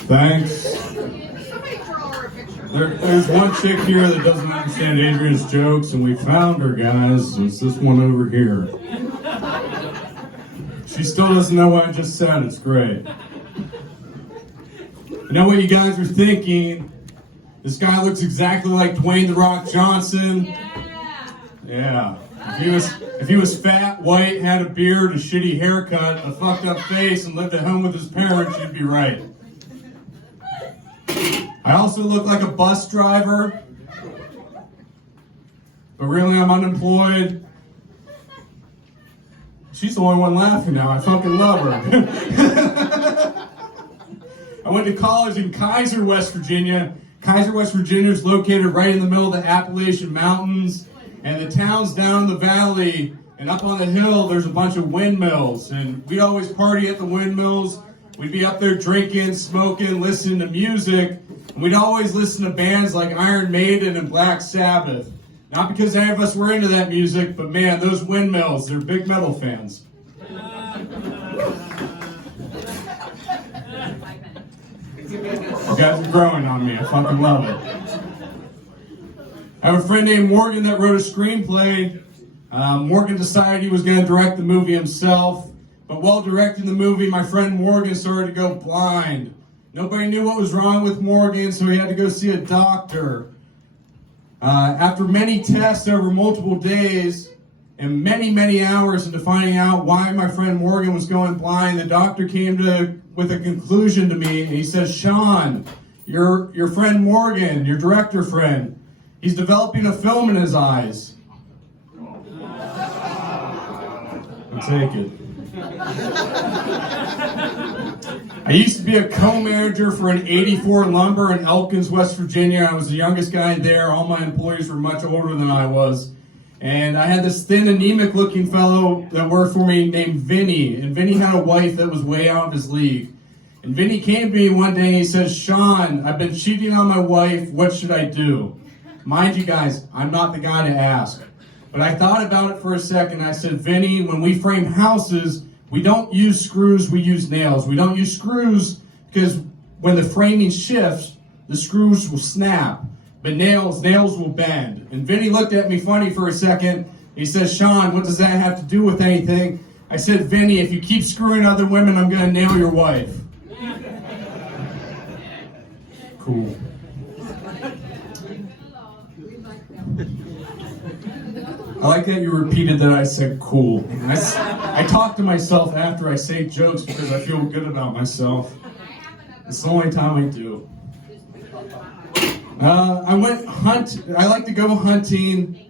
Thanks. There's one chick here that doesn't understand Adrian's jokes, and we found her, guys. It's this one over here. She still doesn't know what I just said. It's great. I know what you guys are thinking. This guy looks exactly like Dwayne "The Rock" Johnson. Yeah. If he was fat, white, had a beard, a shitty haircut, a fucked up face, and lived at home with his parents, you'd be right. I also look like a bus driver, but really I'm unemployed. She's the only one laughing now. I fucking love her. I went to college in Kaiser, West Virginia. Kaiser, West Virginia is located right in the middle of the Appalachian Mountains, and the towns down in the valley and up on the hill, there's a bunch of windmills, and we'd always party at the windmills. We'd be up there drinking, smoking, listening to music, and we'd always listen to bands like Iron Maiden and Black Sabbath. Not because any of us were into that music, but man, those windmills, they're big metal fans. You guys are growing on me. I fucking love it. I have a friend named Morgan that wrote a screenplay. Morgan decided he was going to direct the movie himself, but while directing the movie, my friend Morgan started to go blind. Nobody knew what was wrong with Morgan, so he had to go see a doctor. After many tests over multiple days and many, many hours into finding out why my friend Morgan was going blind, the doctor came with a conclusion to me, and he says, "Sean, your friend Morgan, your director friend, he's developing a film in his eyes." I'll take it. I used to be a co-manager for an 84 Lumber in Elkins, West Virginia. I was the youngest guy there. All my employees were much older than I was. And I had this thin, anemic-looking fellow that worked for me named Vinny. And Vinny had a wife that was way out of his league. And Vinny came to me one day and he says, "Sean, I've been cheating on my wife. What should I do?" Mind you guys, I'm not the guy to ask. But I thought about it for a second. I said, "Vinny, when we frame houses, we don't use screws, we use nails. We don't use screws because when the framing shifts, the screws will snap. But nails will bend." And Vinny looked at me funny for a second. He says, "Sean, what does that have to do with anything?" I said, "Vinny, if you keep screwing other women, I'm going to nail your wife." Cool. I like that you repeated that I said cool. I talk to myself after I say jokes because I feel good about myself. It's the only time I do. I like to go hunting.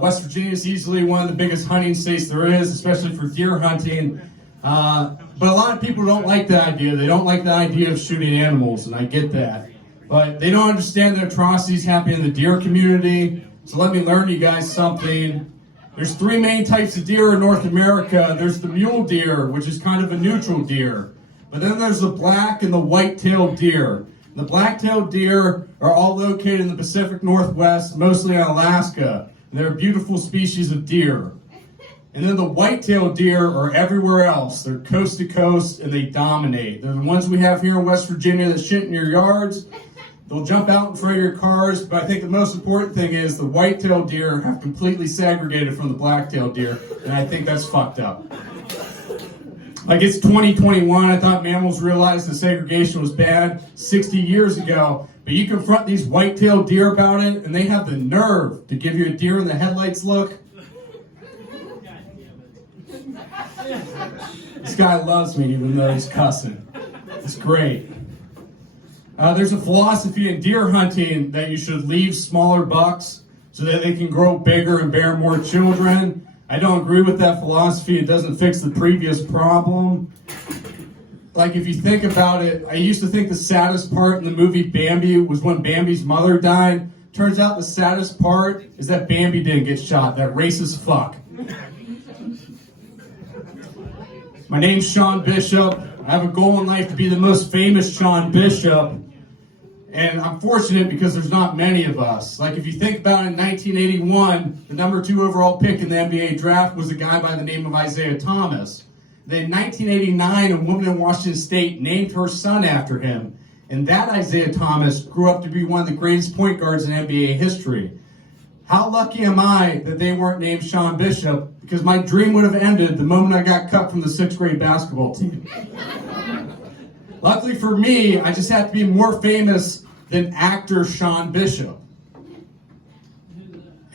West Virginia is easily one of the biggest hunting states there is, especially for deer hunting. But a lot of people don't like the idea. They don't like the idea of shooting animals, and I get that. But they don't understand the atrocities happening in the deer community. So let me learn you guys something. There's 3 main types of deer in North America. There's the mule deer, which is kind of a neutral deer. But then there's the black and the white-tailed deer. The black-tailed deer are all located in the Pacific Northwest, mostly in Alaska. And they're a beautiful species of deer. And then the white-tailed deer are everywhere else. They're coast to coast, and they dominate. They're the ones we have here in West Virginia that shit in your yards. They'll jump out in front of your cars, but I think the most important thing is the white-tailed deer have completely segregated from the black-tailed deer, and I think that's fucked up. Like, it's 2021, I thought mammals realized that segregation was bad 60 years ago, but you confront these white-tailed deer about it, and they have the nerve to give you a deer in the headlights look. This guy loves me even though he's cussing. It's great. There's a philosophy in deer hunting that you should leave smaller bucks so that they can grow bigger and bear more children. I don't agree with that philosophy. It doesn't fix the previous problem. Like, if you think about it, I used to think the saddest part in the movie Bambi was when Bambi's mother died. Turns out the saddest part is that Bambi didn't get shot, that racist fuck. My name's Sean Bishop. I have a goal in life to be the most famous Sean Bishop. And I'm fortunate because there's not many of us. Like, if you think about it, in 1981, the number 2 overall pick in the NBA draft was a guy by the name of Isaiah Thomas. Then in 1989, a woman in Washington State named her son after him. And that Isaiah Thomas grew up to be one of the greatest point guards in NBA history. How lucky am I that they weren't named Sean Bishop, because my dream would have ended the moment I got cut from the 6th grade basketball team. Luckily for me, I just have to be more famous than actor Sean Bishop.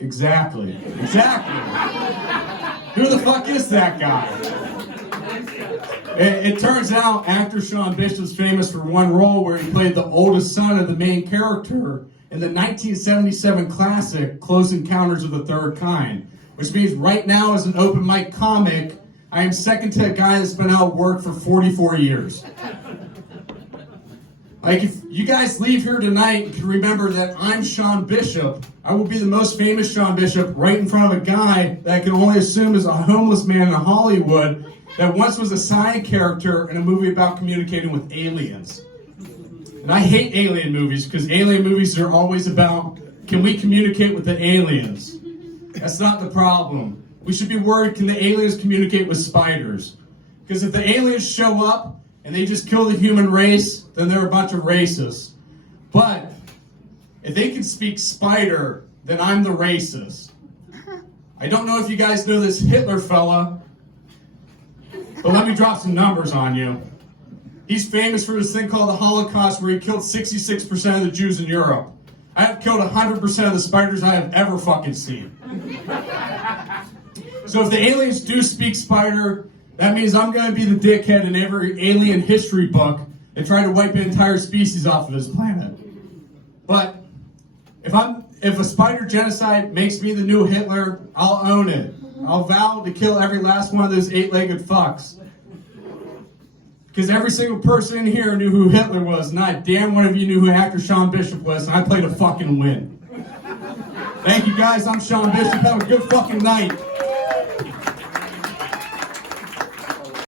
Exactly. Who the fuck is that guy? It turns out actor Sean Bishop's famous for one role where he played the oldest son of the main character in the 1977 classic Close Encounters of the Third Kind, which means right now as an open mic comic, I am second to a guy that's been out of work for 44 years. Like, if you guys leave here tonight and can remember that I'm Sean Bishop, I will be the most famous Sean Bishop right in front of a guy that I can only assume is a homeless man in Hollywood that once was a side character in a movie about communicating with aliens. And I hate alien movies because alien movies are always about, can we communicate with the aliens? That's not the problem. We should be worried, can the aliens communicate with spiders? Because if the aliens show up and they just kill the human race, then they're a bunch of racists. But if they can speak spider, then I'm the racist. I don't know if you guys know this Hitler fella, but let me drop some numbers on you. He's famous for this thing called the Holocaust, where he killed 66% of the Jews in Europe. I have killed 100% of the spiders I have ever fucking seen. So if the aliens do speak spider, that means I'm going to be the dickhead in every alien history book and try to wipe an entire species off of this planet. But if a spider genocide makes me the new Hitler, I'll own it. I'll vow to kill every last one of those 8-legged fucks. Because every single person in here knew who Hitler was, not damn one of you knew who actor Sean Bishop was, and I played a fucking win. Thank you guys, I'm Sean Bishop. Have a good fucking night.